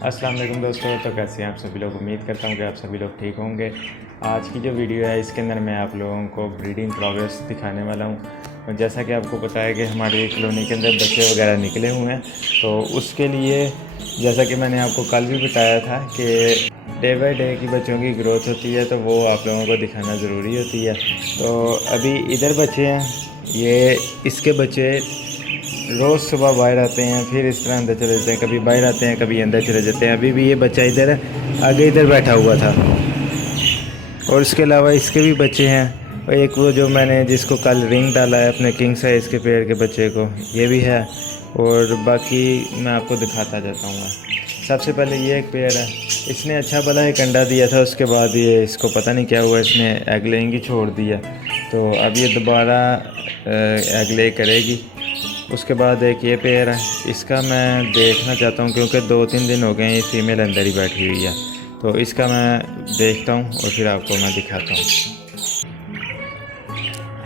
अस्सलाम वालेकुम दोस्तों। तो कैसे हैं आप सभी लोग। उम्मीद करता हूँ कि आप सभी लोग ठीक होंगे। आज की जो वीडियो है इसके अंदर मैं आप लोगों को ब्रीडिंग प्रोग्रेस दिखाने वाला हूँ। और जैसा कि आपको पता है कि हमारी कॉलोनी के अंदर बच्चे वगैरह निकले हुए हैं, तो उसके लिए जैसा कि मैंने आपको कल भी बताया था कि डे बाई डे की बच्चों की ग्रोथ होती है, तो वो आप लोगों को दिखाना ज़रूरी होती है। तो अभी इधर बच्चे हैं, ये इसके बच्चे रोज़ सुबह बाहर आते हैं, फिर इस तरह अंदर चले जाते हैं, कभी बाहर आते हैं कभी अंदर चले जाते हैं। अभी भी ये बच्चा इधर आगे इधर बैठा हुआ था। और इसके अलावा इसके भी बच्चे हैं, और एक वो जो मैंने जिसको कल रिंग डाला है अपने किंग साइज़ के पेड़ के बच्चे को, ये भी है। और बाकी मैं आपको दिखाता जाता हूँ। सबसे पहले ये एक पेड़ है, इसने अच्छा भला एक अंडा दिया था, उसके बाद ये इसको पता नहीं क्या हुआ, इसने एग लेइंग ही छोड़ दिया। तो अब ये दोबारा एग ले करेगी। उसके बाद एक ये पेड़ है, इसका मैं देखना चाहता हूँ क्योंकि 2-3 दिन हो गए हैं ये फीमेल अंदर ही बैठी हुई है। तो इसका मैं देखता हूँ और फिर आपको मैं दिखाता हूँ।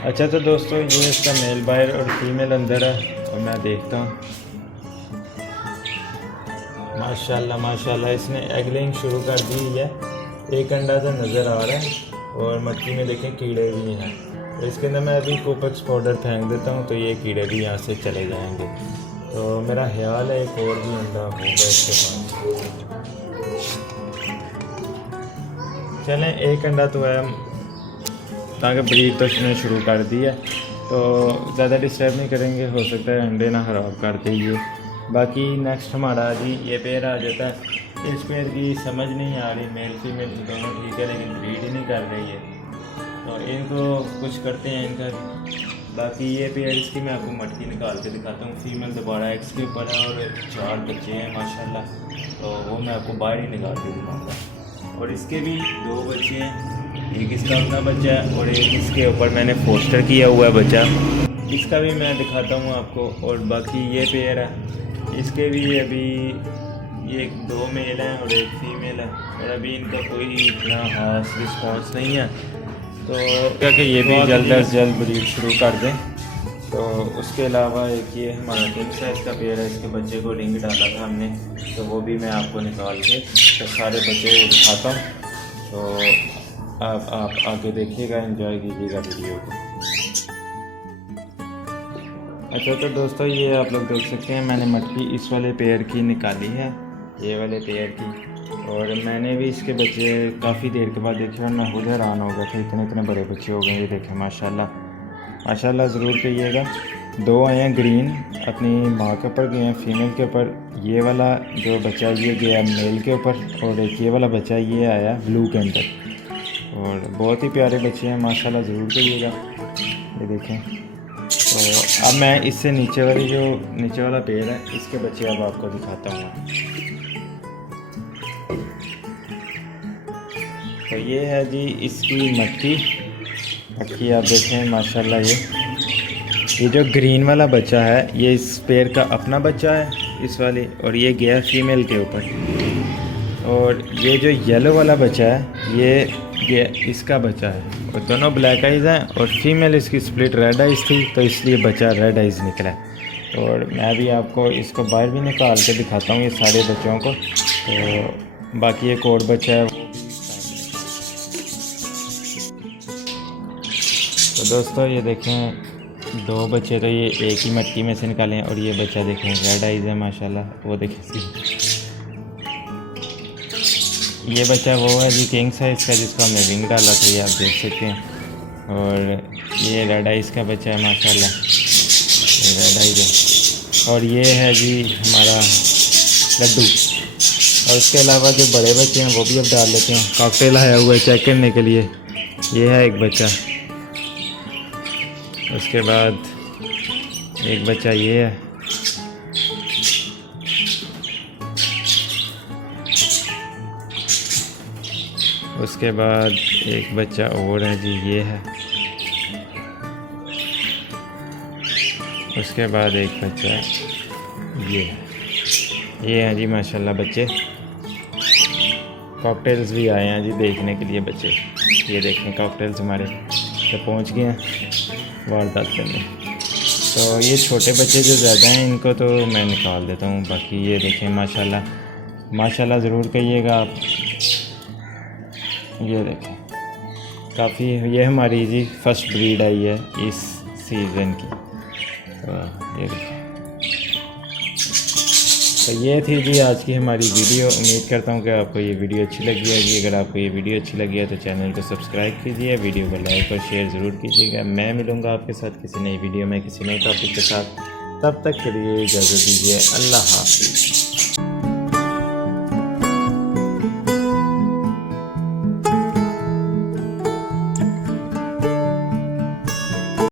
अच्छा तो दोस्तों, ये इसका मेल बाहर और फीमेल अंदर है, और मैं देखता हूँ। माशाल्लाह माशाल्लाह, इसने एग लेइंग शुरू कर दी है। एक अंडा तो नज़र आ रहा है, और मट्टी में देखें कीड़े भी हैं। तो इसके अंदर मैं अभी कोपेक्स पाउडर फेंक देता हूँ, तो ये कीड़े भी यहाँ से चले जाएंगे। तो मेरा ख्याल है एक और भी अंडा होगा इसके पास। चलें, एक अंडा तो है, ताकि ब्रीड तो इसने शुरू कर दी है, तो ज़्यादा डिस्टर्ब नहीं करेंगे। हो सकता है अंडे ना ख़राब कर दे ये। बाकी नेक्स्ट हमारा जी ये पेड़ आ जाता है। इस पेड़ की समझ नहीं आ रही, मेल फीमेल दोनों ठीक है, लेकिन ब्रीड ही नहीं कर रही है। तो इनको कुछ करते हैं इनका भी। बाकी ये पेड़ इसकी मैं आपको मटकी निकाल के दिखाता हूँ। फीमेल दोबारा एग्स के ऊपर है और 4 बच्चे हैं माशाल्लाह, तो वो मैं आपको बाहर ही निकाल के दिखाऊँगा। और इसके भी 2 बच्चे हैं, एक इसका अपना बच्चा है और एक इसके ऊपर मैंने फोस्टर किया हुआ है बच्चा, इसका भी मैं दिखाता हूँ आपको। और बाकी ये पेड़ है, इसके भी अभी ये 2 मेल हैं और एक फीमेल है, और अभी इनका कोई इतना खास रिस्पॉन्स नहीं है। तो क्या कि ये भी जल्द अज जल्द ब्रीड शुरू कर दें। तो उसके अलावा एक ये हमारा किंग साइज़ का पेड़ है, इसके बच्चे को रिंग डाला था हमने, तो वो भी मैं आपको निकाल के तो सारे बच्चे दिखाता हूँ। तो आप आगे देखिएगा, एंजॉय कीजिएगा वीडियो को। अच्छा तो दोस्तों, ये आप लोग देख सकते हैं, मैंने मटकी इस वाले पेड़ की निकाली है, ये वाले पेड़ की। और मैंने भी इसके बच्चे काफ़ी देर के बाद देखे और मैं खुद हैरान हो गया था, इतने इतने बड़े बच्चे हो गए। ये देखें माशाल्लाह माशाल्लाह, ज़रूर कहिएगा। 2 आए हैं ग्रीन अपनी माँ के ऊपर, गए हैं फीमेल के ऊपर। ये वाला जो बच्चा ये गया मेल के ऊपर, और एक ये वाला बच्चा ये आया ब्लू के अंदर। और बहुत ही प्यारे बच्चे हैं माशाल्लाह, ज़रूर कहिएगा। ये देखें। तो अब मैं इससे नीचे वाला पेड़ है, इसके बच्चे अब आपको दिखाता हूँ। तो ये है जी इसकी मटकी आप देखें माशाल्लाह। ये जो ग्रीन वाला बच्चा है ये इस पेड़ का अपना बच्चा है इस वाली, और ये गया फीमेल के ऊपर। और ये जो येलो वाला बच्चा है ये इसका बच्चा है, और दोनों ब्लैक आइज़ हैं, और फीमेल इसकी स्प्लिट रेड आइज़ थी, तो इसलिए बच्चा रेड आइज़ निकला है। और मैं भी आपको इसको बाहर भी निकाल के दिखाता हूँ ये सारे बच्चों को। तो बाकी एक और बच्चा है। तो दोस्तों ये देखें, 2 बच्चे तो ये एक ही मटकी में से निकाले हैं, और ये बच्चा देखें रेड आइज़ है माशाल्लाह। वो देखें ये बच्चा वो है जी किंग साइज़ का, जिसको हमने रिंग डाला था, ये आप देख सकते हैं। और ये रेड आइज़ का बच्चा है माशाल्लाह, रेड आइज़ है। और ये है जी हमारा लड्डू। और उसके अलावा जो बड़े बच्चे हैं वो भी अब डाल लेते हैं। कॉकटेल आया हुआ है चेक करने के लिए, ये है एक बच्चा। उसके बाद एक बच्चा ये है। उसके बाद एक बच्चा और है जी, ये है। उसके बाद एक बच्चा ये हैं जी माशाल्लाह बच्चे। कॉकटेल्स भी आए हैं जी देखने के लिए बच्चे। ये देखें कॉकटेल्स हमारे तो पहुंच गए हैं वारदात करने। तो ये छोटे बच्चे जो ज़्यादा हैं इनको तो मैं निकाल देता हूँ। बाकी ये देखें माशाल्लाह माशाल्लाह ज़रूर कहिएगा आप। ये देखें, काफ़ी, ये हमारी जी फर्स्ट ब्रीड आई है इस सीज़न की। तो ये देखें, तो ये थी जी आज की हमारी वीडियो। उम्मीद करता हूँ कि आपको ये वीडियो अच्छी लगी होगी। अगर आपको ये वीडियो अच्छी लगी है तो चैनल को सब्सक्राइब कीजिए, वीडियो को लाइक और शेयर ज़रूर कीजिएगा। मैं मिलूँगा आपके साथ किसी नई वीडियो में किसी नए टॉपिक के साथ। तब तक के लिए इजाज़त दीजिए। अल्लाह हाफ़िज़।